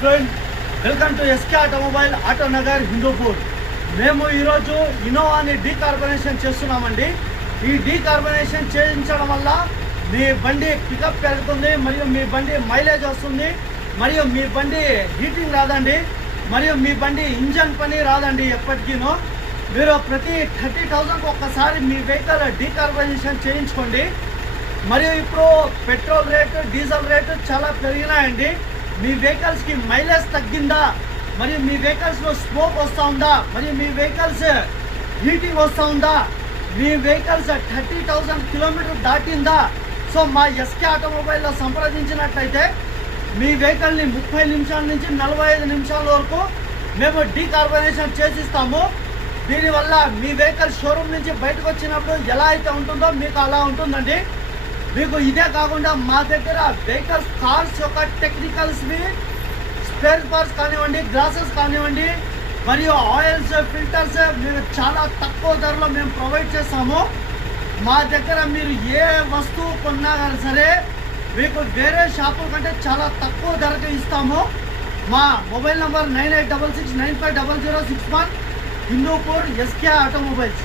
Friend, welcome to SK automobile auto Nagar Hindupur. మేము ఈరోజు ఇన్నోవాని డీకార్బొనేషన్ చేస్తున్నామండి. ఈ డీకార్బొనేషన్ చేయించడం వల్ల మీ బండి పికప్ పెరుగుతుంది, మరియు మీ బండి మైలేజ్ వస్తుంది, మరియు మీ బండి హీటింగ్ రాదండి, మరియు మీ బండి ఇంజన్ పని రాదండి. ఎప్పటికీనూ మీరు ప్రతి 30,000కి ఒక్కసారి మీ వెహికల్ డీకార్బొనేషన్ చేయించుకోండి. మరియు ఇప్పుడు పెట్రోల్ రేటు, డీజిల్ రేటు చాలా పెరిగినాయండి. మీ వెహికల్స్కి మైలేజ్ తగ్గిందా, మరియు మీ వెహికల్స్లో స్మోక్ వస్తూ ఉందా, మరియు మీ వెహికల్స్ హీటింగ్ వస్తూ ఉందా, మీ వెహికల్స్ 30,000 కిలోమీటర్ దాటిందా? సో మా ఎస్కే ఆటోమొబైల్లో సంప్రదించినట్లయితే మీ వెహికల్ని 30 నిమిషాల నుంచి 45 నిమిషాల వరకు మేము డీకార్బొనేషన్ చేసిస్తాము. దీనివల్ల మీ వెహికల్ షోరూమ్ నుంచి బయటకు వచ్చినప్పుడు ఎలా అయితే ఉంటుందో మీకు అలా ఉంటుందండి. మీకు ఇదే కాకుండా మా దగ్గర వెహికల్స్, కార్స్ యొక్క టెక్నికల్స్వి స్పేర్ పార్ట్స్ కానివ్వండి, గ్లాసెస్ కానివ్వండి, మరియు ఆయిల్స్, ఫిల్టర్స్ మీరు చాలా తక్కువ ధరలో మేము ప్రొవైడ్ చేస్తాము. మా దగ్గర మీరు ఏ వస్తువు కొన్నా సరే మీకు వేరే షాపుల కంటే చాలా తక్కువ ధరకు ఇస్తాము. మా mobile number 9866950061, Hindupur, SK automobiles.